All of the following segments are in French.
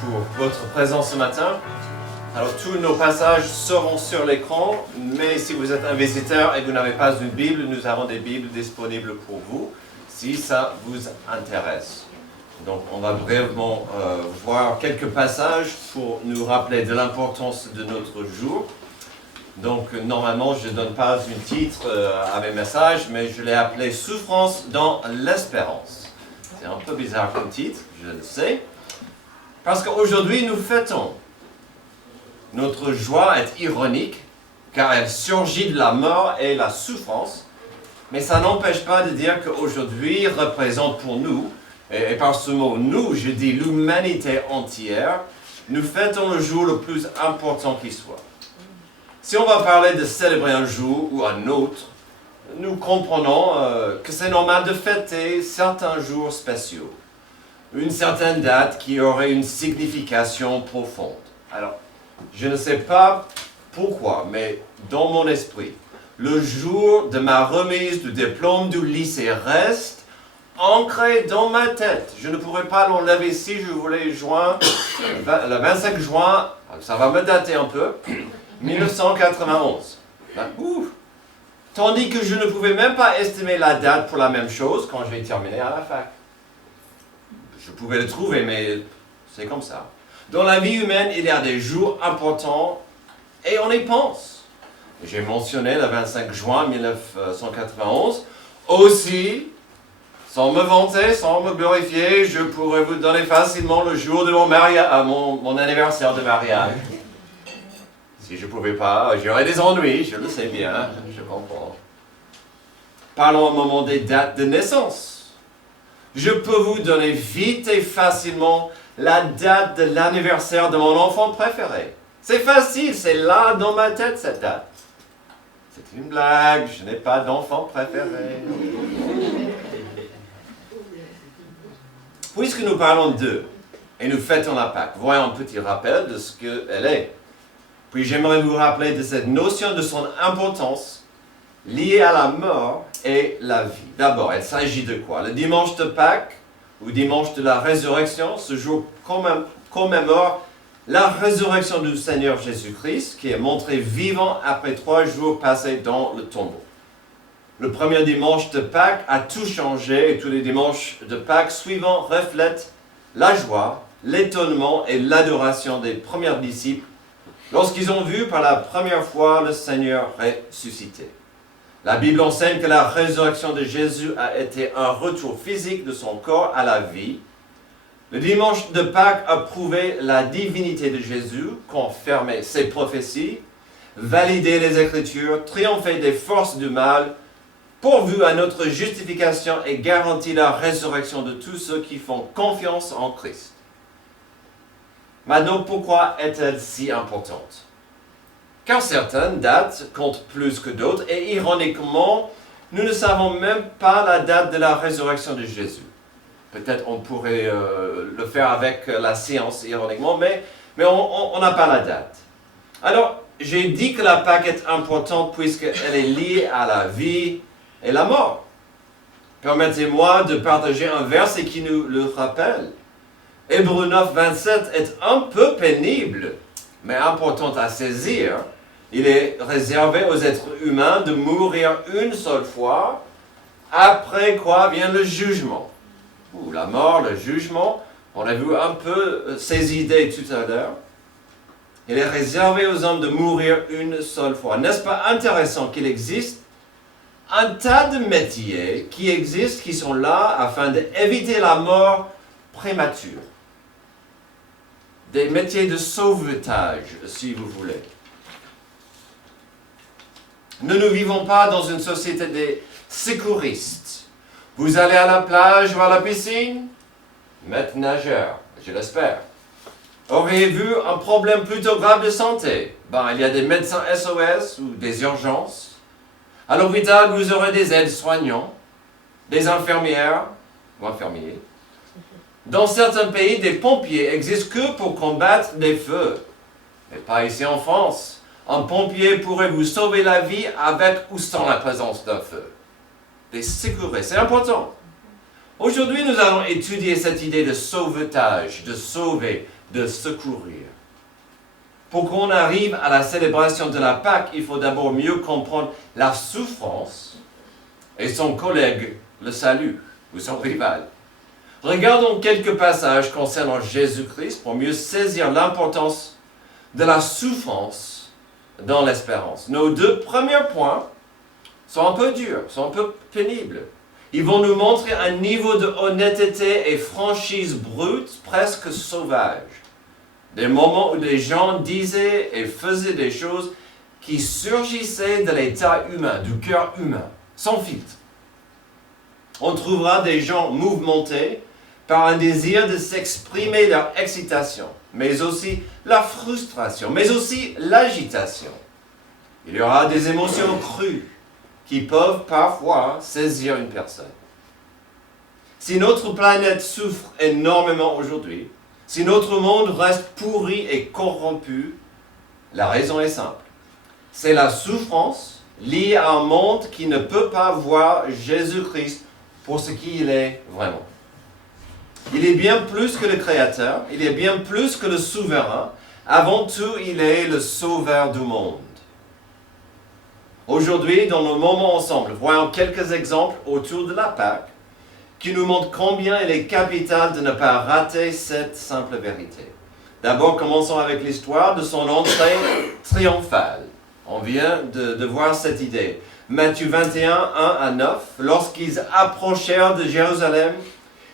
pour votre présence ce matin. Alors, tous nos passages seront sur l'écran, mais si vous êtes un visiteur et que vous n'avez pas une Bible, nous avons des Bibles disponibles pour vous, si ça vous intéresse. Donc, on va brièvement voir quelques passages pour nous rappeler de l'importance de notre jour. Donc, normalement, je ne donne pas un titre à mes messages, mais je l'ai appelé « Souffrance dans l'espérance ». C'est un peu bizarre comme titre, je le sais, parce qu'aujourd'hui, nous fêtons. Notre joie est ironique, car elle surgit de la mort et la souffrance, mais ça n'empêche pas de dire qu'aujourd'hui représente pour nous, et par ce mot « nous », je dis l'humanité entière, nous fêtons le jour le plus important qui soit. Si on va parler de célébrer un jour ou un autre, nous comprenons que c'est normal de fêter certains jours spéciaux, une certaine date qui aurait une signification profonde. Alors, je ne sais pas pourquoi, mais dans mon esprit, le jour de ma remise du diplôme du lycée reste ancré dans ma tête. Je ne pourrais pas l'enlever si je voulais le 25 juin, ça va me dater un peu, 1991. Tandis que je ne pouvais même pas estimer la date pour la même chose quand j'ai terminé à la fac. Je pouvais le trouver, mais c'est comme ça. Dans la vie humaine, il y a des jours importants et on y pense. J'ai mentionné le 25 juin 1991. Aussi, sans me vanter, sans me glorifier, je pourrais vous donner facilement le jour de mon anniversaire de mariage. Si je ne pouvais pas, j'aurais des ennuis, je le sais bien, je comprends. Parlons un moment des dates de naissance. Je peux vous donner vite et facilement la date de l'anniversaire de mon enfant préféré. C'est facile, c'est là dans ma tête cette date. C'est une blague, je n'ai pas d'enfant préféré. Puisque nous parlons d'eux et nous fêtons la Pâque, voyons un petit rappel de ce qu'elle est. Puis j'aimerais vous rappeler de cette notion de son importance liée à la mort et la vie. D'abord, il s'agit de quoi? Le dimanche de Pâques, ou dimanche de la résurrection, ce jour commémore la résurrection du Seigneur Jésus-Christ, qui est montré vivant après 3 jours passés dans le tombeau. Le premier dimanche de Pâques a tout changé, et tous les dimanches de Pâques suivants reflètent la joie, l'étonnement et l'adoration des premiers disciples lorsqu'ils ont vu par la première fois le Seigneur ressuscité. La Bible enseigne que la résurrection de Jésus a été un retour physique de son corps à la vie. Le dimanche de Pâques a prouvé la divinité de Jésus, confirmé ses prophéties, validé les Écritures, triomphé des forces du mal, pourvu à notre justification et garanti la résurrection de tous ceux qui font confiance en Christ. Maintenant, pourquoi est-elle si importante? Car certaines dates comptent plus que d'autres, et ironiquement, nous ne savons même pas la date de la résurrection de Jésus. Peut-être on pourrait le faire avec la science, ironiquement, mais on n'a pas la date. Alors, j'ai dit que la Pâque est importante puisqu'elle est liée à la vie et la mort. Permettez-moi de partager un verset qui nous le rappelle. Hébreux 9, 27 est un peu pénible, mais important à saisir. Il est réservé aux êtres humains de mourir une seule fois, après quoi vient le jugement. La mort, le jugement, on a vu un peu ces idées tout à l'heure. Il est réservé aux hommes de mourir une seule fois. N'est-ce pas intéressant qu'il existe un tas de métiers qui sont là afin d'éviter la mort prématurée? Des métiers de sauvetage, si vous voulez. Nous ne vivons pas dans une société des secouristes. Vous allez à la plage ou à la piscine? Maître nageur, je l'espère. Auriez-vous un problème plutôt grave de santé? Il y a des médecins SOS ou des urgences. À l'hôpital, vous aurez des aides-soignants, des infirmières ou infirmiers. Dans certains pays, des pompiers existent que pour combattre des feux. Mais pas ici en France. Un pompier pourrait vous sauver la vie avec ou sans la présence d'un feu. Des secouristes, c'est important. Aujourd'hui, nous allons étudier cette idée de sauvetage, de sauver, de secourir. Pour qu'on arrive à la célébration de la Pâque, il faut d'abord mieux comprendre la souffrance et son collègue, le salut, ou son rival. Regardons quelques passages concernant Jésus-Christ pour mieux saisir l'importance de la souffrance dans l'espérance. Nos deux premiers points sont un peu durs, sont un peu pénibles. Ils vont nous montrer un niveau de honnêteté et franchise brute, presque sauvage. Des moments où les gens disaient et faisaient des choses qui surgissaient de l'état humain, du cœur humain, sans filtre. On trouvera des gens mouvementés par un désir de s'exprimer leur excitation, mais aussi la frustration, mais aussi l'agitation. Il y aura des émotions crues qui peuvent parfois saisir une personne. Si notre planète souffre énormément aujourd'hui, si notre monde reste pourri et corrompu, la raison est simple. C'est la souffrance liée à un monde qui ne peut pas voir Jésus-Christ pour ce qu'il est vraiment. Il est bien plus que le Créateur, il est bien plus que le souverain. Avant tout, il est le sauveur du monde. Aujourd'hui, dans nos moments ensemble, voyons quelques exemples autour de la Pâque qui nous montrent combien il est capital de ne pas rater cette simple vérité. D'abord, commençons avec l'histoire de son entrée triomphale. On vient de voir cette idée. Matthieu 21, 1 à 9, lorsqu'ils approchèrent de Jérusalem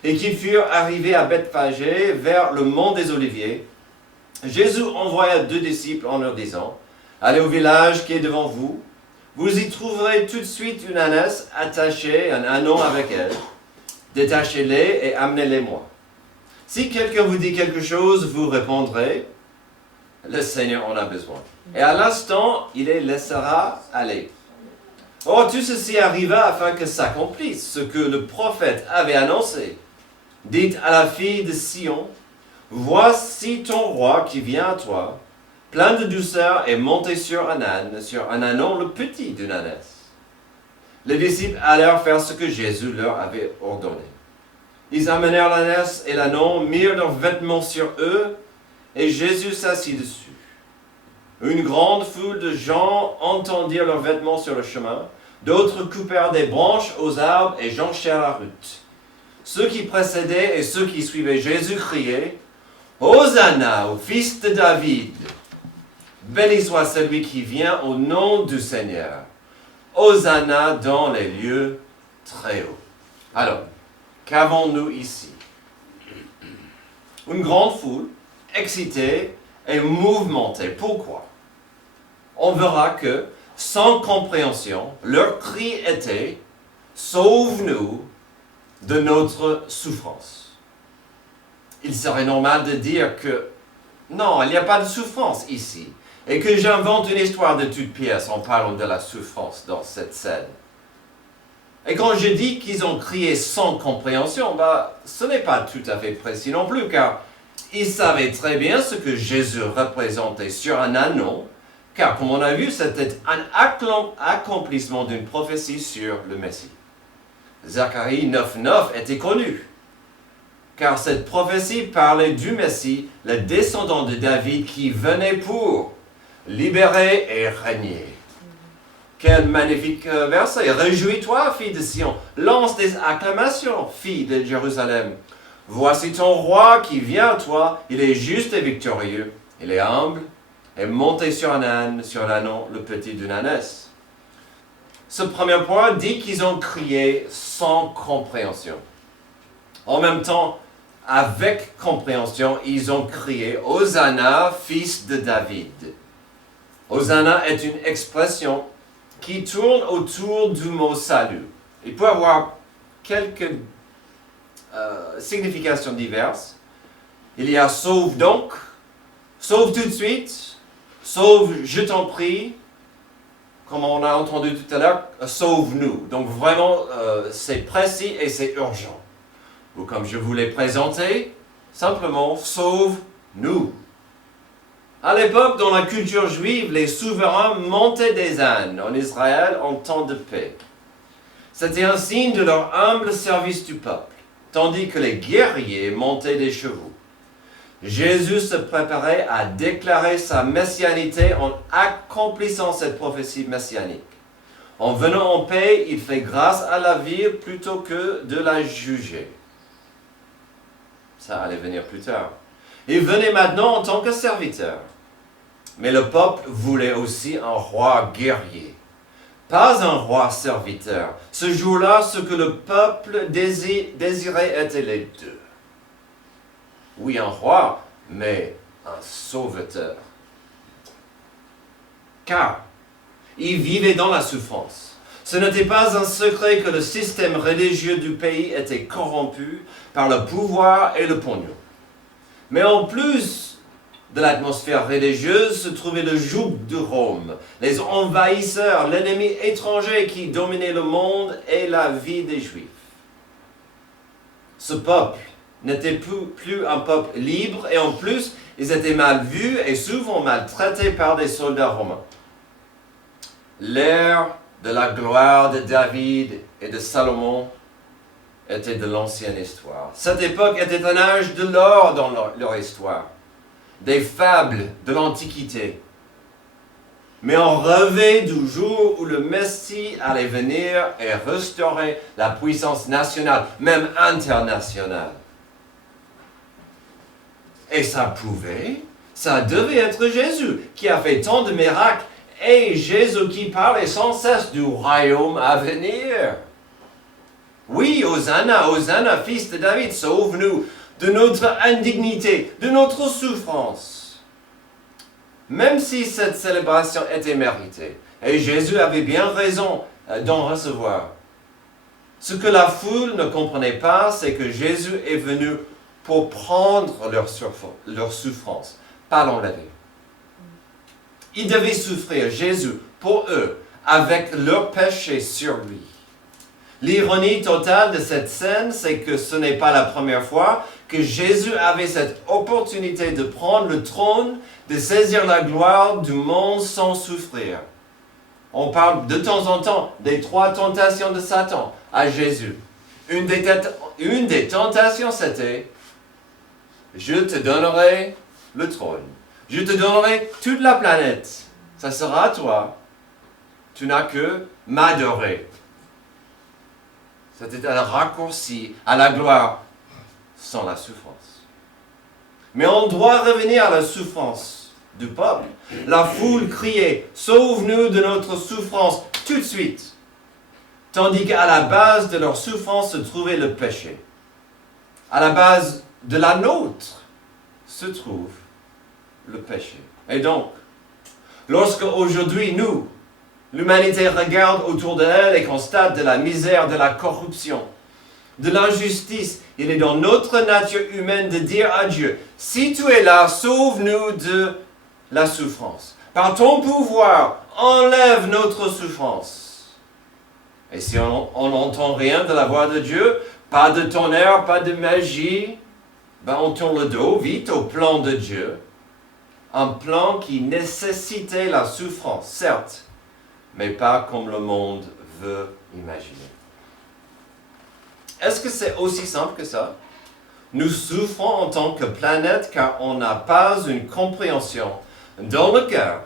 et qu'ils furent arrivés à Bethphagée vers le mont des Oliviers, Jésus envoya 2 disciples en leur disant, « Allez au village qui est devant vous, vous y trouverez tout de suite une ânesse attachée, un ânon avec elle. Détachez-les et amenez-les-moi. Si quelqu'un vous dit quelque chose, vous répondrez, le Seigneur en a besoin. Et à l'instant, il les laissera aller. Or, tout ceci arriva afin que s'accomplisse ce que le prophète avait annoncé. Dites à la fille de Sion, voici ton roi qui vient à toi, plein de douceur et monté sur un âne, sur un ânon, le petit d'une ânesse. Les disciples allèrent faire ce que Jésus leur avait ordonné. Ils amenèrent l'ânesse et l'ânon, mirent leurs vêtements sur eux, et Jésus s'assit dessus. Une grande foule de gens entendirent leurs vêtements sur le chemin, d'autres coupèrent des branches aux arbres et jonchèrent la route. Ceux qui précédaient et ceux qui suivaient Jésus criaient, « Hosanna au fils de David ! Béni soit celui qui vient au nom du Seigneur. Hosanna dans les lieux très hauts. » Alors, qu'avons-nous ici? Une grande foule, excitée et mouvementée. Pourquoi? On verra que, sans compréhension, leur cri était « Sauve-nous de notre souffrance ». Il serait normal de dire que non, il n'y a pas de souffrance ici, et que j'invente une histoire de toute pièce en parlant de la souffrance dans cette scène. Et quand je dis qu'ils ont crié sans compréhension, ce n'est pas tout à fait précis non plus, car ils savaient très bien ce que Jésus représentait sur un ânon, car comme on a vu, c'était un accomplissement d'une prophétie sur le Messie. Zacharie 9.9 était connu, car cette prophétie parlait du Messie, le descendant de David qui venait pour libérer et régner. Quel magnifique verset. Réjouis-toi, fille de Sion. Lance des acclamations, fille de Jérusalem. Voici ton roi qui vient à toi. Il est juste et victorieux. Il est humble et monté sur un âne, sur l'ânon, le petit d'une ânesse. Ce premier point dit qu'ils ont crié sans compréhension. En même temps, avec compréhension, ils ont crié « Hosanna, fils de David ». Hosanna est une expression qui tourne autour du mot salut. Il peut avoir quelques significations diverses. Il y a sauve donc, sauve tout de suite, sauve je t'en prie, comme on a entendu tout à l'heure, sauve-nous. Donc vraiment, c'est précis et c'est urgent. Ou comme je vous l'ai présenté, simplement sauve-nous. À l'époque, dans la culture juive, les souverains montaient des ânes en Israël en temps de paix. C'était un signe de leur humble service du peuple, tandis que les guerriers montaient des chevaux. Jésus se préparait à déclarer sa messianité en accomplissant cette prophétie messianique. En venant en paix, il fait grâce à la ville plutôt que de la juger. Ça allait venir plus tard. Il venait maintenant en tant que serviteur. Mais le peuple voulait aussi un roi guerrier. Pas un roi serviteur. Ce jour-là, ce que le peuple désirait était les deux. Oui, un roi, mais un sauveteur. Car il vivait dans la souffrance. Ce n'était pas un secret que le système religieux du pays était corrompu par le pouvoir et le pognon. Mais en plus de l'atmosphère religieuse se trouvait le joug de Rome, les envahisseurs, l'ennemi étranger qui dominait le monde et la vie des Juifs. Ce peuple n'était plus un peuple libre et en plus, ils étaient mal vus et souvent maltraités par des soldats romains. L'ère de la gloire de David et de Salomon était de l'ancienne histoire. Cette époque était un âge de l'or dans leur histoire, des fables de l'Antiquité. Mais on rêvait du jour où le Messie allait venir et restaurer la puissance nationale, même internationale. Et ça devait être Jésus qui a fait tant de miracles et Jésus qui parlait sans cesse du royaume à venir. Oui, Hosanna, Hosanna, fils de David, sauve-nous de notre indignité, de notre souffrance. Même si cette célébration était méritée, et Jésus avait bien raison d'en recevoir, ce que la foule ne comprenait pas, c'est que Jésus est venu pour prendre leur souffrance, pas l'enlever. Il devait souffrir, Jésus, pour eux, avec leur péché sur lui. L'ironie totale de cette scène, c'est que ce n'est pas la première fois que Jésus avait cette opportunité de prendre le trône, de saisir la gloire du monde sans souffrir. On parle de temps en temps des 3 tentations de Satan à Jésus. Une des tentations, c'était « Je te donnerai le trône. Je te donnerai toute la planète. Ça sera à toi. Tu n'as que m'adorer. » C'était un raccourci à la gloire sans la souffrance. Mais on doit revenir à la souffrance du peuple. La foule criait « Sauve-nous de notre souffrance tout de suite !» Tandis qu'à la base de leur souffrance se trouvait le péché. À la base de la nôtre se trouve le péché. Et donc, lorsque aujourd'hui nous, l'humanité regarde autour d'elle et constate de la misère, de la corruption, de l'injustice, il est dans notre nature humaine de dire à Dieu, si tu es là, sauve-nous de la souffrance. Par ton pouvoir, enlève notre souffrance. Et si on n'entend rien de la voix de Dieu, pas de tonnerre, pas de magie, on tourne le dos vite au plan de Dieu. Un plan qui nécessitait la souffrance, certes, mais pas comme le monde veut imaginer. Est-ce que c'est aussi simple que ça? Nous souffrons en tant que planète car on n'a pas une compréhension dans le cœur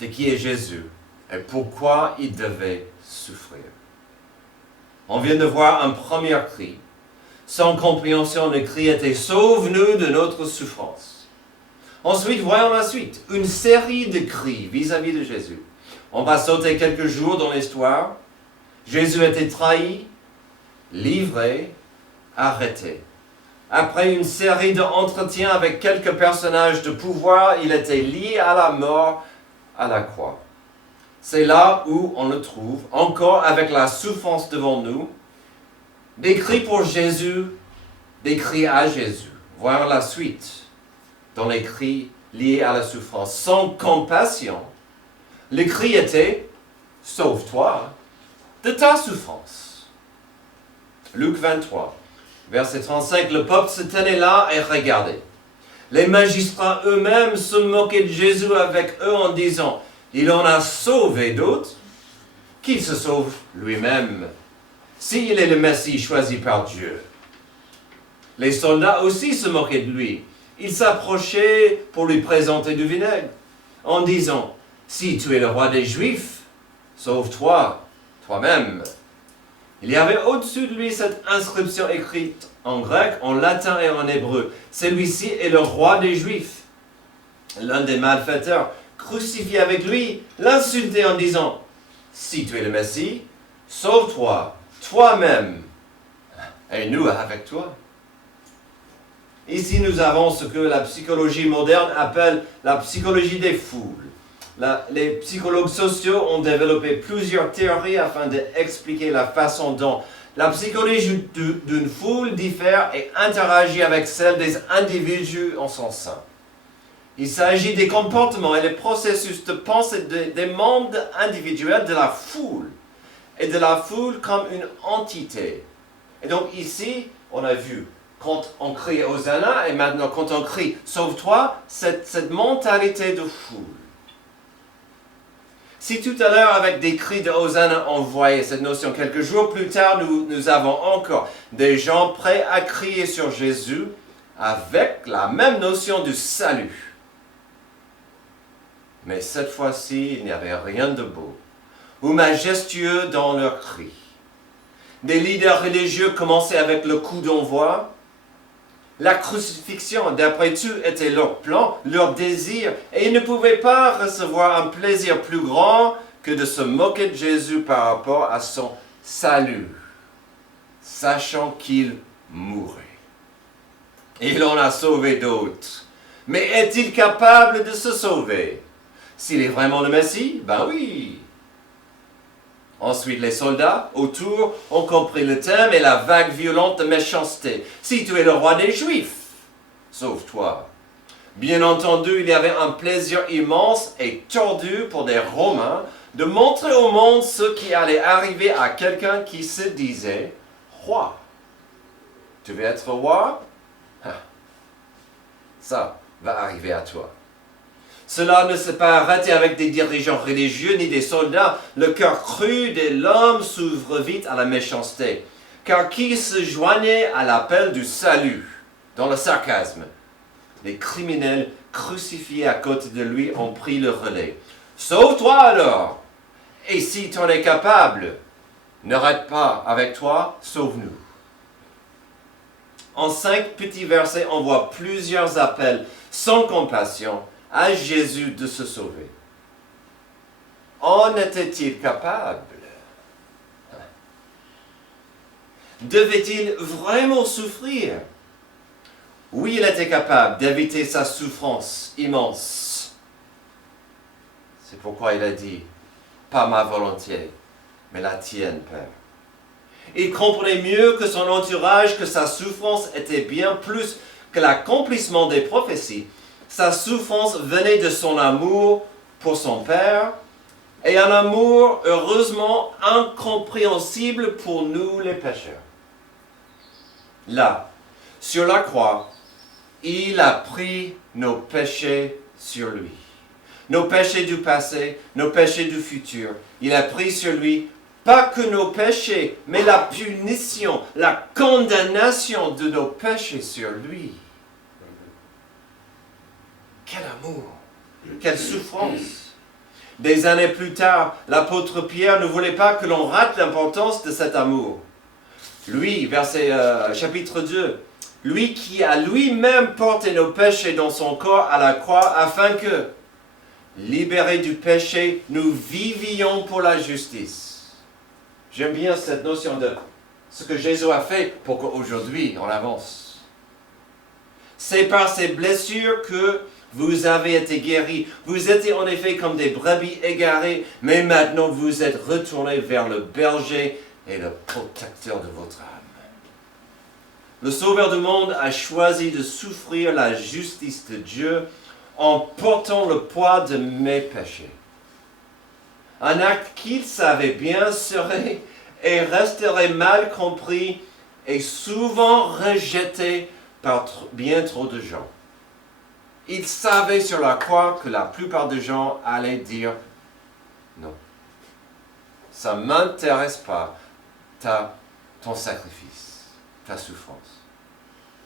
de qui est Jésus et pourquoi il devait souffrir. On vient de voir un premier cri. Sans compréhension, le cri était « Sauve-nous de notre souffrance ». Ensuite, voyons la suite. Une série de cris vis-à-vis de Jésus. On va sauter quelques jours dans l'histoire. Jésus était trahi, livré, arrêté. Après une série d'entretiens avec quelques personnages de pouvoir, il était lié à la mort à la croix. C'est là où on le trouve, encore avec la souffrance devant nous, des cris pour Jésus, des cris à Jésus. Voyons la suite dans les cris liés à la souffrance. Sans compassion, le cri était « Sauve-toi de ta souffrance ». Luc 23, verset 35, le peuple se tenait là et regardait. Les magistrats eux-mêmes se moquaient de Jésus avec eux en disant « Il en a sauvé d'autres, qu'il se sauve lui-même, s'il est le Messie choisi par Dieu. » Les soldats aussi se moquaient de lui. il s'approchait pour lui présenter du vinaigre, en disant, « Si tu es le roi des Juifs, sauve-toi, toi-même. » Il y avait au-dessus de lui cette inscription écrite en grec, en latin et en hébreu. Celui-ci est le roi des Juifs. L'un des malfaiteurs, crucifié avec lui, l'insultait en disant, « Si tu es le Messie, sauve-toi, toi-même, et nous avec toi. » Ici, nous avons ce que la psychologie moderne appelle la psychologie des foules. Les psychologues sociaux ont développé plusieurs théories afin d'expliquer la façon dont la psychologie d'une foule diffère et interagit avec celle des individus en son sein. Il s'agit des comportements et des processus de pensée des membres individuels de la foule, et de la foule comme une entité. Et donc ici, on a vu, quand on crie Hosanna, et maintenant quand on crie Sauve-toi, cette mentalité de foule. Si tout à l'heure, avec des cris de Hosanna, on voyait cette notion, quelques jours plus tard, nous avons encore des gens prêts à crier sur Jésus avec la même notion du salut. Mais cette fois-ci, il n'y avait rien de beau ou majestueux dans leurs cris. Des leaders religieux commençaient avec le coup d'envoi. La crucifixion, d'après tout, était leur plan, leur désir, et ils ne pouvaient pas recevoir un plaisir plus grand que de se moquer de Jésus par rapport à son salut, sachant qu'il mourrait. Il en a sauvé d'autres. Mais est-il capable de se sauver? S'il est vraiment le Messie, ben oui. Ensuite, les soldats autour ont compris le thème et la vague violente de méchanceté. Si tu es le roi des Juifs, sauve-toi. Bien entendu, il y avait un plaisir immense et tordu pour des Romains de montrer au monde ce qui allait arriver à quelqu'un qui se disait roi. Tu veux être roi? Ça va arriver à toi. Cela ne s'est pas arrêté avec des dirigeants religieux ni des soldats. Le cœur cru de l'homme s'ouvre vite à la méchanceté. Car qui se joignait à l'appel du salut? Dans le sarcasme, les criminels crucifiés à côté de lui ont pris le relais. Sauve-toi alors! Et si tu en es capable, n'arrête pas avec toi, sauve-nous. En 5 petits versets, on voit plusieurs appels sans compassion à Jésus de se sauver. En était-il capable? Devait-il vraiment souffrir? Oui, il était capable d'éviter sa souffrance immense. C'est pourquoi il a dit, pas ma volonté, mais la tienne, Père. Il comprenait mieux que son entourage que sa souffrance était bien plus que l'accomplissement des prophéties. Sa souffrance venait de son amour pour son Père et un amour heureusement incompréhensible pour nous les pécheurs. Là, sur la croix, il a pris nos péchés sur lui. Nos péchés du passé, nos péchés du futur. Il a pris sur lui pas que nos péchés, mais la punition, la condamnation de nos péchés sur lui. Quel amour, quelle souffrance. Des années plus tard, l'apôtre Pierre ne voulait pas que l'on rate l'importance de cet amour. Lui, chapitre 2, lui qui a lui-même porté nos péchés dans son corps à la croix afin que, libérés du péché, nous vivions pour la justice. J'aime bien cette notion de ce que Jésus a fait pour qu'aujourd'hui on avance. C'est par ces blessures que vous avez été guéris. Vous étiez en effet comme des brebis égarées, mais maintenant vous êtes retournés vers le berger et le protecteur de votre âme. Le Sauveur du monde a choisi de souffrir la justice de Dieu en portant le poids de mes péchés. Un acte qu'il savait bien serait et resterait mal compris et souvent rejeté par bien trop de gens. Il savait sur la croix que la plupart des gens allaient dire « Non, ça ne m'intéresse pas, ton sacrifice, ta souffrance. »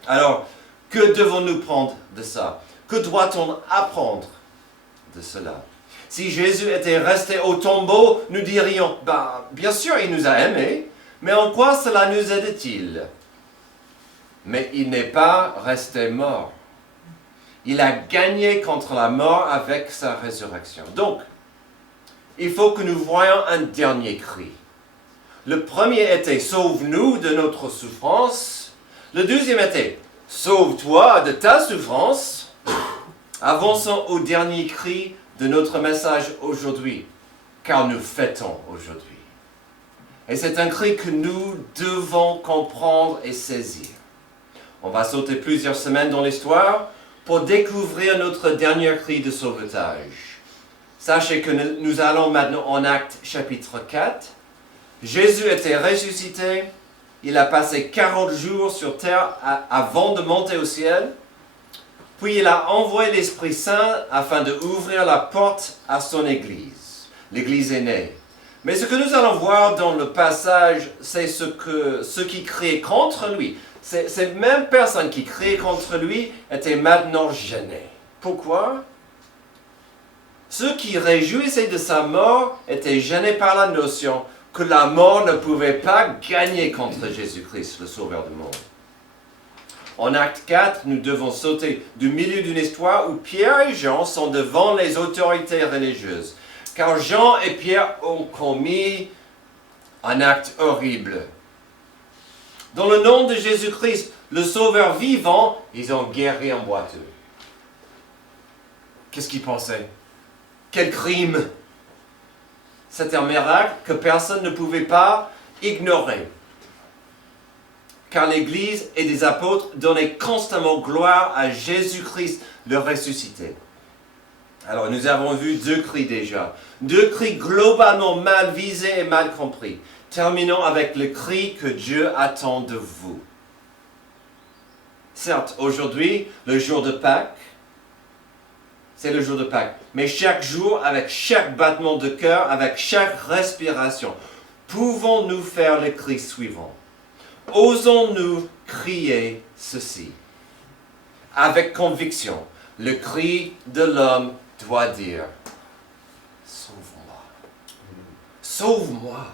Alors, Que devons-nous prendre de ça? Que doit-on apprendre de cela? Si Jésus était resté au tombeau, nous dirions, bien sûr, il nous a aimés, mais en quoi cela nous aide-t-il? Mais il n'est pas resté mort. Il a gagné contre la mort avec sa résurrection. Donc, il faut que nous voyions un dernier cri. Le premier était « Sauve-nous de notre souffrance ». Le deuxième était « Sauve-toi de ta souffrance ». Avançons au dernier cri de notre message aujourd'hui, car nous fêtons aujourd'hui. Et c'est un cri que nous devons comprendre et saisir. On va sauter plusieurs semaines dans l'histoire pour découvrir notre dernier cri de sauvetage. Sachez que nous allons maintenant en Actes chapitre 4. Jésus était ressuscité, il a passé 40 jours sur terre avant de monter au ciel, puis il a envoyé l'Esprit Saint afin d'ouvrir la porte à son Église. L'Église est née. Mais ce que nous allons voir dans le passage, c'est ceux qui criaient contre lui. Ces mêmes personnes qui criaient contre lui étaient maintenant gênées. Pourquoi? Ceux qui réjouissaient de sa mort étaient gênés par la notion que la mort ne pouvait pas gagner contre Jésus-Christ, le Sauveur du monde. En Acte 4, nous devons sauter du milieu d'une histoire où Pierre et Jean sont devant les autorités religieuses. Car Jean et Pierre ont commis un acte horrible. Dans le nom de Jésus-Christ, le Sauveur vivant, ils ont guéri un boiteux. Qu'est-ce qu'ils pensaient? Quel crime! C'était un miracle que personne ne pouvait pas ignorer. Car l'Église et les apôtres donnaient constamment gloire à Jésus-Christ, le ressuscité. Alors, nous avons vu deux cris déjà. Deux cris globalement mal visés et mal compris. Terminons avec le cri que Dieu attend de vous. Certes, aujourd'hui, le jour de Pâques, c'est le jour de Pâques. Mais chaque jour, avec chaque battement de cœur, avec chaque respiration, pouvons-nous faire le cri suivant? Osons-nous crier ceci? Avec conviction, le cri de l'homme doit dire « Sauve-moi! Sauve-moi »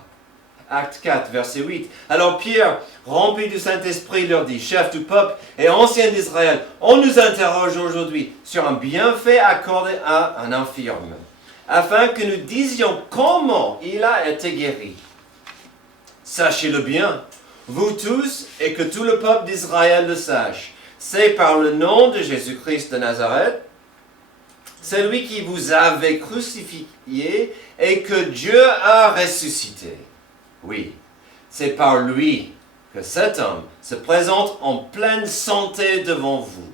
Acte 4, verset 8. Alors Pierre, rempli du Saint-Esprit, leur dit, chef du peuple et ancien d'Israël, on nous interroge aujourd'hui sur un bienfait accordé à un infirme, afin que nous disions comment il a été guéri. Sachez-le bien, vous tous, et que tout le peuple d'Israël le sache, c'est par le nom de Jésus-Christ de Nazareth, celui qui vous avait crucifié et que Dieu a ressuscité. Oui, c'est par lui que cet homme se présente en pleine santé devant vous.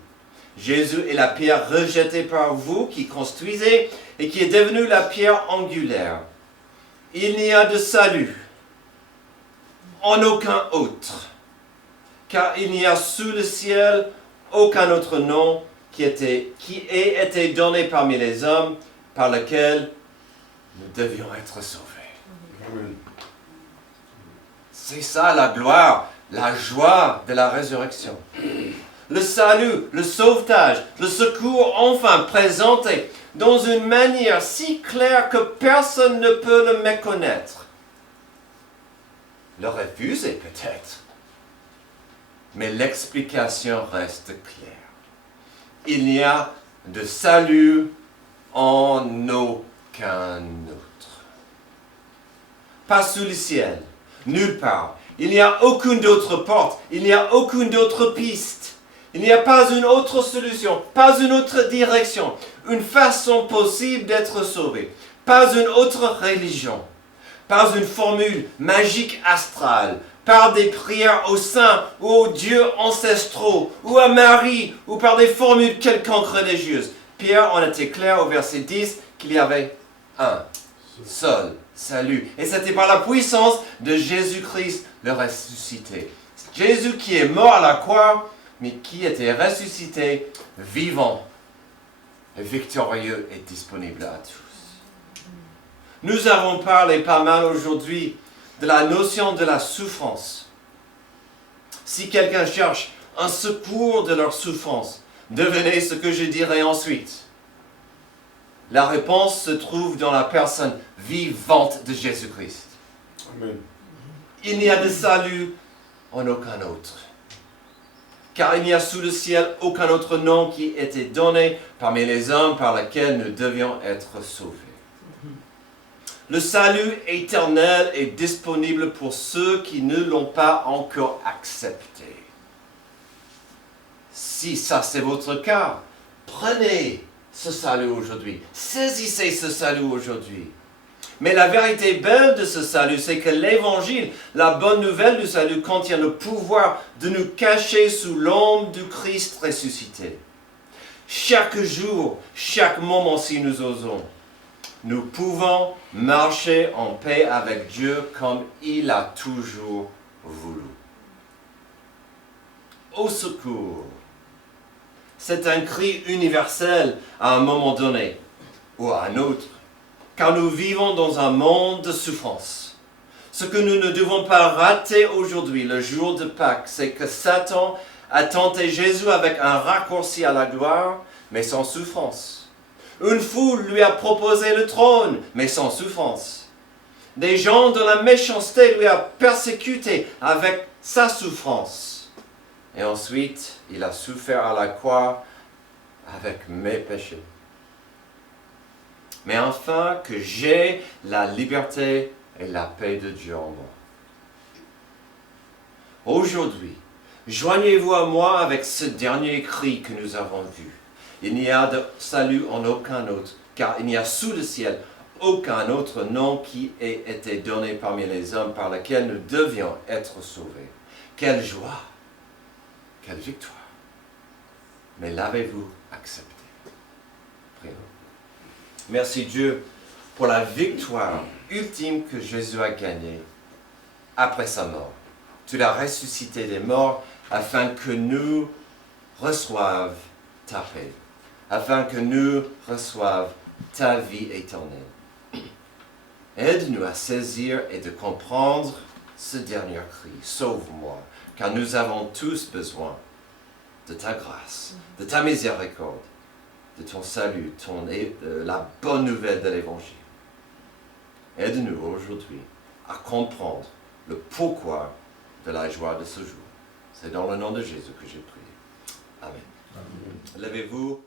Jésus est la pierre rejetée par vous qui construisez et qui est devenue la pierre angulaire. Il n'y a de salut en aucun autre, car il n'y a sous le ciel aucun autre nom qui ait été donné parmi les hommes par lequel nous devions être sauvés. Amen. C'est ça la gloire, la joie de la résurrection. Le salut, le sauvetage, le secours enfin présenté dans une manière si claire que personne ne peut le méconnaître. Le refuser peut-être, mais l'explication reste claire. Il n'y a de salut en aucun autre. Pas sous le ciel. Nulle part. Il n'y a aucune autre porte. Il n'y a aucune autre piste. Il n'y a pas une autre solution. Pas une autre direction. Une façon possible d'être sauvé. Pas une autre religion. Pas une formule magique astrale. Par des prières aux saints ou aux dieux ancestraux. Ou à Marie. Ou par des formules quelconques religieuses. Pierre en était clair au verset 10 qu'il y avait un seul salut. Et c'était par la puissance de Jésus-Christ le ressuscité. Jésus qui est mort à la croix, mais qui était ressuscité, vivant et victorieux et disponible à tous. Nous avons parlé pas mal aujourd'hui de la notion de la souffrance. Si quelqu'un cherche un secours de leur souffrance. Devinez ce que je dirai ensuite. La réponse se trouve dans la personne vivante de Jésus-Christ. Amen. Il n'y a de salut en aucun autre. Car il n'y a sous le ciel aucun autre nom qui ait été donné parmi les hommes par lequel nous devions être sauvés. Le salut éternel est disponible pour ceux qui ne l'ont pas encore accepté. Si ça c'est votre cas, prenez ce salut aujourd'hui. Saisissez ce salut aujourd'hui. Mais la vérité belle de ce salut, c'est que l'évangile, la bonne nouvelle du salut, contient le pouvoir de nous cacher sous l'ombre du Christ ressuscité. Chaque jour, chaque moment, si nous osons, nous pouvons marcher en paix avec Dieu comme il a toujours voulu. Au secours! C'est un cri universel à un moment donné ou à un autre, car nous vivons dans un monde de souffrance. Ce que nous ne devons pas rater aujourd'hui, le jour de Pâques, c'est que Satan a tenté Jésus avec un raccourci à la gloire, mais sans souffrance. Une foule lui a proposé le trône, mais sans souffrance. Des gens de la méchanceté lui ont persécuté avec sa souffrance. Et ensuite, il a souffert à la croix avec mes péchés. Mais enfin, que j'ai la liberté et la paix de Dieu en moi. Aujourd'hui, joignez-vous à moi avec ce dernier cri que nous avons vu. Il n'y a de salut en aucun autre, car il n'y a sous le ciel aucun autre nom qui ait été donné parmi les hommes par lequel nous devions être sauvés. Quelle joie! Quelle victoire! Mais l'avez-vous accepté? Prions. Merci Dieu pour la victoire ultime que Jésus a gagnée après sa mort. Tu l'as ressuscité des morts afin que nous reçoivions ta paix, afin que nous reçoivions ta vie éternelle. Aide-nous à saisir et de comprendre ce dernier cri. Sauve-moi, car nous avons tous besoin de ta grâce, de ta miséricorde, de ton salut, de la bonne nouvelle de l'Évangile. Aide-nous aujourd'hui à comprendre le pourquoi de la joie de ce jour. C'est dans le nom de Jésus que j'ai prié. Amen. Levez-vous.